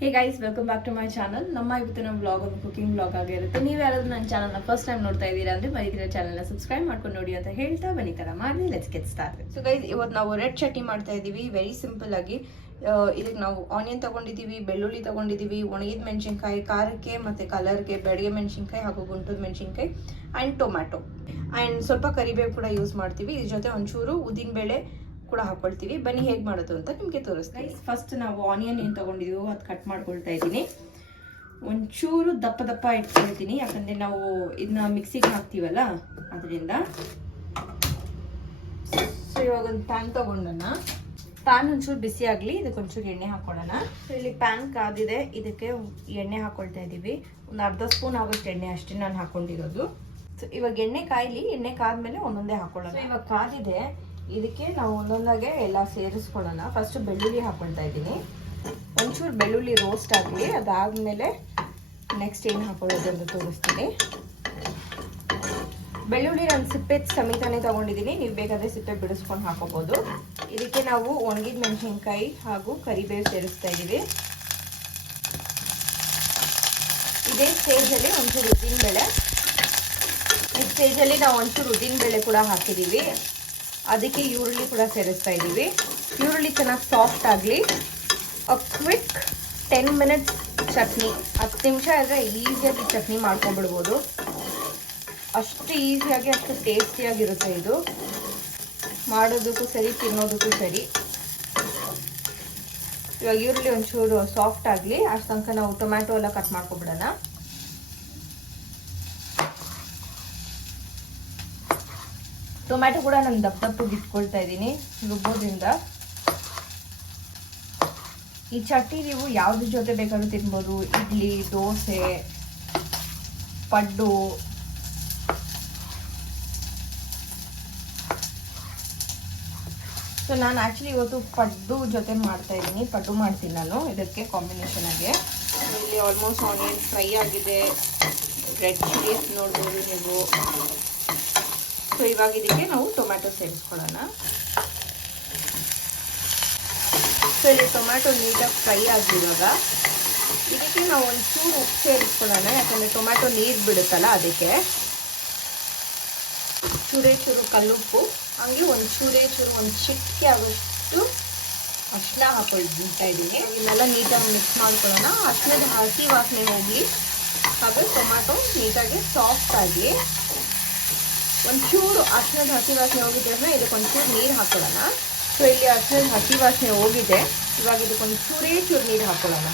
Hey guys, welcome back to my channel. ನಮ್ಮ ಇವತ್ತಿನ vlog ಒಂದು ಕುಕಿಂಗ್ ವ್ಲಾಗ್ ಆಗಿರುತ್ತೆ. ನೀವು ಯಾರಾದ್ರೂ ನನ್ನ ಚಾನಲ್ನ ಫಸ್ಟ್ ಟೈಮ್ ನೋಡ್ತಾ ಇದ್ದೀರಾ ಅಂದ್ರೆ ಮರಿದಿರೋ ಚಾನಲ್ನ ಸಬ್ಸ್ಕ್ರೈಬ್ ಮಾಡ್ಕೊಂಡು ನೋಡಿ ಅಂತ ಹೇಳ್ತಾ ಬನ್ನಿ ತರ ಮಾಡಿ let's get start. So guys, ಇವತ್ತು ನಾವು ರೆಡ್ ಚಟ್ನಿ ಮಾಡ್ತಾ ಇದ್ದೀವಿ. ವೆರಿ ಸಿಂಪಲ್ ಆಗಿ ಇದಕ್ಕೆ ನಾವು ಆನಿಯನ್ ತಗೊಂಡಿದ್ದೀವಿ, ಬೆಳ್ಳುಳ್ಳಿ ತಗೊಂಡಿದ್ದೀವಿ, ಒಣಗಿದ ಮೆಣಸಿನ್ಕಾಯಿ ಖಾರಕ್ಕೆ ಮತ್ತೆ ಕಲರ್ಗೆ, ಬೆಳಗ್ಗೆ ಮೆಣಸಿನ್ಕಾಯಿ ಹಾಗೂ ಗುಂಟೂರು ಮೆಣಸಿನ್ಕಾಯಿ ಆ್ಯಂಡ್ ಟೊಮ್ಯಾಟೊ ಆ್ಯಂಡ್ ಸ್ವಲ್ಪ ಕರಿಬೇವು ಕೂಡ ಯೂಸ್ ಮಾಡ್ತೀವಿ. ಇದ್ರ ಜೊತೆ ಒಂಚೂರು ಉದ್ದಿನಬೇಳೆ ಕೂಡ ಹಾಕೊಳ್ತೀವಿ. ಬನ್ನಿ ಹೇಗೆ ಮಾಡೋದು ಅಂತ ನಿಮಗೆ ತೋರಿಸ್ತೀನಿ. ಫಸ್ಟ್ ನಾವು ಆನಿಯನ್ ಏನು ತಗೊಂಡಿದ್ದೀವೋ ಅದು ಕಟ್ ಮಾಡ್ಕೊಳ್ತಾ ಇದ್ದೀನಿ. ಒಂಚೂರು ದಪ್ಪ ದಪ್ಪ ಇಟ್ಕೊಳ್ತೀನಿ, ಯಾಕಂದರೆ ನಾವು ಇದನ್ನ ಮಿಕ್ಸಿಗೆ ಹಾಕ್ತೀವಲ್ಲ ಅದರಿಂದ. ಸೊ ಇವಾಗ ಒಂದು ಪ್ಯಾನ್ ತಗೊಂಡೋಣ. ಪ್ಯಾನ್ ಒಂಚೂರು ಬಿಸಿ ಆಗಲಿ, ಇದಕ್ಕೆ ಒಂಚೂರು ಎಣ್ಣೆ ಹಾಕೊಳ್ಳೋಣ. ಸೊ ಇಲ್ಲಿ ಪ್ಯಾನ್ ಕಾದಿದೆ, ಇದಕ್ಕೆ ಎಣ್ಣೆ ಹಾಕೊಳ್ತಾ ಇದ್ದೀವಿ. ಒಂದು ಅರ್ಧ ಸ್ಪೂನ್ ಆಗೋಷ್ಟು ಎಣ್ಣೆ ಅಷ್ಟೇ ನಾನು ಹಾಕೊಂಡಿರೋದು. ಸೊ ಇವಾಗ ಎಣ್ಣೆ ಕಾಯಲಿ, ಎಣ್ಣೆ ಕಾದ್ಮೇಲೆ ಒಂದೊಂದೇ ಹಾಕೊಳ್ಳೋಣ. ಇವಾಗ ಕಾದಿದೆ, ಇದಕ್ಕೆ ನಾವು ಒಂದೊಂದಾಗೆ ಎಲ್ಲ ಸೇರಿಸ್ಕೊಳ್ಳೋಣ. ಫಸ್ಟ್ ಬೆಳ್ಳುಳ್ಳಿ ಹಾಕೊಳ್ತಾ ಇದ್ದೀನಿ. ಒಂಚೂರು ಬೆಳ್ಳುಳ್ಳಿ ರೋಸ್ಟ್ ಆಗಲಿ, ಅದಾದಮೇಲೆ ನೆಕ್ಸ್ಟ್ ಏನು ಹಾಕೊಳ್ಳೋದು ಅಂತ ತೋರಿಸ್ತೀನಿ. ಬೆಳ್ಳುಳ್ಳಿ ನಾನು ಸಿಪ್ಪೆ ಸಮೇತನೇ ತಗೊಂಡಿದ್ದೀನಿ, ನೀವು ಬೇಕಾದರೆ ಸಿಪ್ಪೆ ಬಿಡಿಸ್ಕೊಂಡು ಹಾಕೋಬೋದು. ಇದಕ್ಕೆ ನಾವು ಒಣಗಿದ ಮೆಣಸಿನ್ಕಾಯಿ ಹಾಗೂ ಕರಿಬೇವು ಸೇರಿಸ್ತಾ ಇದ್ದೀವಿ. ಇದೇ ಸ್ಟೇಜಲ್ಲಿ ಒಂಚೂರು ಉದ್ದಿನಬೇಳೆ, ಈ ಸ್ಟೇಜಲ್ಲಿ ನಾವು ಒಂಚೂರು ಉದ್ದಿನಬೇಳೆ ಕೂಡ ಹಾಕಿದ್ದೀವಿ. ಅದಕ್ಕೆ ಈರುಳ್ಳಿ ಕೂಡ ಸೇರಿಸ್ತಾ ಇದ್ದೀವಿ. ಈರುಳ್ಳಿ ಚೆನ್ನಾಗಿ ಸಾಫ್ಟ್ ಆಗಲಿ. ಕ್ವಿಕ್ 10 ಮಿನಿಟ್ಸ್ ಚಟ್ನಿ, 10 ನಿಮಿಷ ಆದರೆ ಈಸಿಯಾಗಿ ಚಟ್ನಿ ಮಾಡ್ಕೊಂಡ್ಬಿಡ್ಬೋದು. ಅಷ್ಟು ಈಸಿಯಾಗಿ ಅಷ್ಟು ಟೇಸ್ಟಿಯಾಗಿರುತ್ತೆ ಇದು. ಮಾಡೋದಕ್ಕೂ ಸರಿ, ತಿನ್ನೋದಕ್ಕೂ ಸರಿ. ಇವಾಗ ಈರುಳ್ಳಿ ಒಂಚೂರು ಸಾಫ್ಟ್ ಆಗಲಿ, ಅಷ್ಟು ತನಕ ನಾವು ಟೊಮ್ಯಾಟೊ ಎಲ್ಲ ಕಟ್ ಮಾಡ್ಕೊಬಿಡೋಣ. ಟೊಮ್ಯಾಟೊ ಕೂಡ ನಾನು ದಪ್ಪಗೆ ಇಟ್ಕೊಳ್ತಾ ಇದ್ದೀನಿ ರುಬ್ಬೋದ್ರಿಂದ. ಈ ಚಟ್ನಿ ನೀವು ಯಾವುದ್ರ ಜೊತೆ ಬೇಕಾದ್ರೂ ತಿನ್ಬೋದು. ಇಡ್ಲಿ, ದೋಸೆ, ಪಡ್ಡು, ಸೊ ನಾನು ಆ್ಯಕ್ಚುಲಿ ಇವತ್ತು ಪಡ್ಡು ಜೊತೆ ಮಾಡ್ತಾ ಇದ್ದೀನಿ. ಪಡ್ಡು ಮಾಡ್ತೀನಿ ನಾನು ಇದಕ್ಕೆ ಕಾಂಬಿನೇಷನ್ ಆಗಿ. ಇಲ್ಲಿ ಆಲ್ಮೋಸ್ಟ್ ಆನಿಯನ್ ಫ್ರೈ ಆಗಿದೆ, ರೆಡ್ ಚಿಲ್ಲೀಸ್ ನೋಡ್ಬೋದು ನೀವು. ಸೊ ಇವಾಗ ಇದಕ್ಕೆ ನಾವು ಟೊಮ್ಯಾಟೊ ಸೇರಿಸ್ಕೊಳ್ಳೋಣ. ಸೊ ಇಲ್ಲಿ ಟೊಮ್ಯಾಟೊ ನೀಟಾಗಿ ಫ್ರೈ ಆಗಿರುವಾಗ ಇದಕ್ಕೆ ನಾವು ಒಂಚೂರು ಉಪ್ಪು ಸೇರಿಸ್ಕೊಳ್ಳೋಣ, ಯಾಕಂದರೆ ಟೊಮ್ಯಾಟೊ ನೀರು ಬಿಡುತ್ತಲ್ಲ ಅದಕ್ಕೆ. ಚೂರು ಕಲ್ಲುಪ್ಪು, ಹಂಗೆ ಒಂದು ಚಿಟಿಕೆ ಆಗೋಷ್ಟು ಅರಿಶಿನ ಹಾಕೊಳ್ತಾ ಇದ್ದೀನಿ. ಇವನ್ನೆಲ್ಲ ನೀಟಾಗಿ ಮಿಕ್ಸ್ ಮಾಡ್ಕೊಳ್ಳೋಣ. ಅರಿಶಿನದ ಹಸಿ ವಾಸನೆ ಹೋಗಿ ಹಾಗೂ ಟೊಮ್ಯಾಟೊ ನೀಟಾಗಿ ಸಾಫ್ಟ್ ಆಗಿ. ಒಂಚೂರು ಅರಿಶಿನದ ಹಸಿ ವಾಸನೆ ಹೋಗಿದ್ರೆ ಇದಕ್ಕೆ ಒಂಚೂರು ನೀರು ಹಾಕೊಳ್ಳೋಣ. ಸೊ ಇಲ್ಲಿ ಅರಿಶಿನದ ಹಸಿ ವಾಸನೆ ಹೋಗಿದೆ, ಇವಾಗ ಇದಕ್ಕೆ ಚೂರು ನೀರು ಹಾಕೊಳ್ಳೋಣ.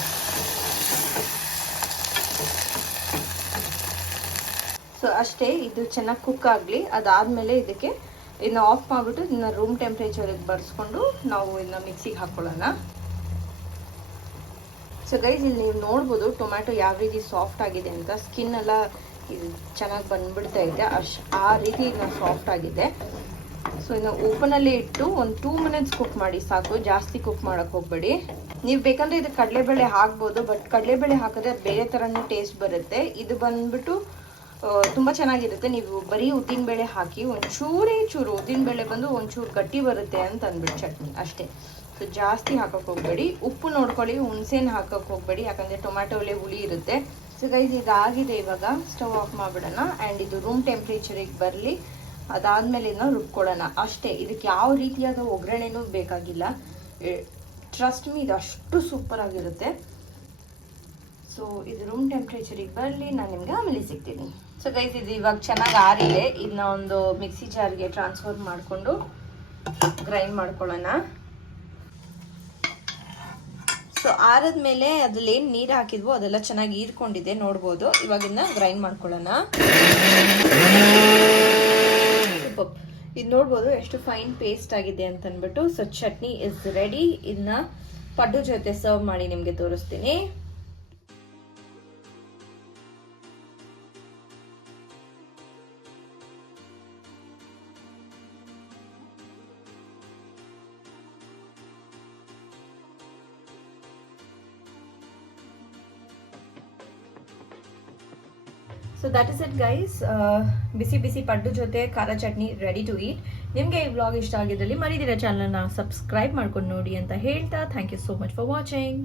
ಸೊ ಅಷ್ಟೇ, ಇದು ಚೆನ್ನಾಗಿ ಕುಕ್ ಆಗಲಿ. ಅದಾದಮೇಲೆ ಇದನ್ನ ಆಫ್ ಮಾಡಿಬಿಟ್ಟು ಇದನ್ನ ರೂಮ್ ಟೆಂಪ್ರೇಚರಿಗೆ ಬರೆಸ್ಕೊಂಡು ನಾವು ಇದನ್ನ ಮಿಕ್ಸಿಗೆ ಹಾಕೊಳ್ಳೋಣ. ಸೊ ಗೈಸ್, ಇಲ್ಲಿ ನೀವು ನೋಡ್ಬೋದು ಟೊಮ್ಯಾಟೊ ಯಾವ ರೀತಿ ಸಾಫ್ಟ್ ಆಗಿದೆ ಅಂತ. ಸ್ಕಿನ್ ಎಲ್ಲ ಇದು ಚೆನ್ನಾಗಿ ಬಂದ್ಬಿಡ್ತಾ ಇದೆ, ಆ ರೀತಿ ಇದನ್ನ ಸಾಫ್ಟ್ ಆಗಿದೆ. ಸೊ ಇದನ್ನ ಓಪನಲ್ಲಿ ಇಟ್ಟು ಒಂದು 2 ಮಿನಿಟ್ಸ್ ಕುಕ್ ಮಾಡಿ ಸಾಕು, ಜಾಸ್ತಿ ಕುಕ್ ಮಾಡೋಕ್ಕೆ ಹೋಗಬೇಡಿ. ನೀವು ಬೇಕಂದ್ರೆ ಇದು ಕಡಲೆಬೇಳೆ ಹಾಕ್ಬೋದು, ಬಟ್ ಕಡಲೆಬೇಳೆ ಹಾಕಿದ್ರೆ ಬೇರೆ ಥರನೇ ಟೇಸ್ಟ್ ಬರುತ್ತೆ. ಇದು ಬಂದ್ಬಿಟ್ಟು ತುಂಬ ಚೆನ್ನಾಗಿರುತ್ತೆ. ನೀವು ಬರೀ ಉದ್ದಿನಬೇಳೆ ಹಾಕಿ ಚೂರು ಉದ್ದಿನಬೇಳೆ ಬಂದು ಒಂಚೂರು ಗಟ್ಟಿ ಬರುತ್ತೆ ಅಂತ ಅಂದ್ಬಿಟ್ಟು ಚಟ್ನಿ ಅಷ್ಟೇ. ಸೊ ಜಾಸ್ತಿ ಹಾಕೋಕ್ಕೆ ಹೋಗಬೇಡಿ. ಉಪ್ಪು ನೋಡ್ಕೊಳ್ಳಿ, ಹುಣಸೆನ ಹಾಕೋಕ್ಕೆ ಹೋಗಬೇಡಿ, ಯಾಕಂದರೆ ಟೊಮ್ಯಾಟೊಲೆ ಹುಳಿ ಇರುತ್ತೆ. ಸೊ ಗೈಸ್, ಇದಾಗಿದೆ. ಇವಾಗ ಸ್ಟವ್ ಆಫ್ ಮಾಡಿಬಿಡೋಣ ಆ್ಯಂಡ್ ಇದು ರೂಮ್ ಟೆಂಪ್ರೇಚರಿಗೆ ಬರಲಿ. ಅದಾದಮೇಲೆ ಇದನ್ನ ರುಬ್ಕೊಳ್ಳೋಣ ಅಷ್ಟೇ. ಇದಕ್ಕೆ ಯಾವ ರೀತಿಯಾದ ಒಗ್ಗರಣೆನೂ ಬೇಕಾಗಿಲ್ಲ. ಟ್ರಸ್ಟ್ ಮೀ, ಇದು ಅಷ್ಟು ಸೂಪರಾಗಿರುತ್ತೆ. ಸೊ ಇದು ರೂಮ್ ಟೆಂಪ್ರೇಚರಿಗೆ ಬರಲಿ, ನಾನು ನಿಮ್ಗೆ ಆಮೇಲೆ ಸಿಗ್ತೀನಿ. ಸೊ ಗೈಸ್, ಇದು ಇವಾಗ ಚೆನ್ನಾಗಿ ಆರಿದೆ. ಇದನ್ನ ಒಂದು ಮಿಕ್ಸಿ ಜಾರ್ಗೆ ಟ್ರಾನ್ಸ್ಫರ್ ಮಾಡಿಕೊಂಡು ಗ್ರೈಂಡ್ ಮಾಡ್ಕೊಳ್ಳೋಣ. ಸೊ ಆರದ್ಮೇಲೆ ಅದ್ರಲ್ಲಿ ಏನು ನೀರು ಹಾಕಿದ್ವೋ ಅದೆಲ್ಲ ಚೆನ್ನಾಗಿ ಹೀರ್ಕೊಂಡಿದೆ, ನೋಡ್ಬೋದು. ಇವಾಗ ಇದನ್ನ ಗ್ರೈಂಡ್ ಮಾಡ್ಕೊಳ್ಳೋಣ. ಇದು ನೋಡ್ಬೋದು ಎಷ್ಟು ಫೈನ್ ಪೇಸ್ಟ್ ಆಗಿದೆ ಅಂತ ಅಂದ್ಬಿಟ್ಟು. So chutney is ready. ಇದನ್ನ ಪಡ್ಡು ಜೊತೆ ಸರ್ವ್ ಮಾಡಿ ನಿಮಗೆ ತೋರಿಸ್ತೀನಿ. So that is it guys. ಬಿಸಿ ಬಿಸಿ ಪಡ್ಡು ಜೊತೆ ಖಾರ ಚಟ್ನಿ ರೆಡಿ ಟು ಈಟ್. ನಿಮಗೆ ಈ ವ್ಲಾಗ್ ಇಷ್ಟ ಆಗಿದ್ದಲ್ಲಿ ಮರಿದಿರ ಚಾನಲ್ನ ಸಬ್ಸ್ಕ್ರೈಬ್ ಮಾಡ್ಕೊಂಡು ನೋಡಿ ಅಂತ ಹೇಳ್ತಾ thank you so much for watching.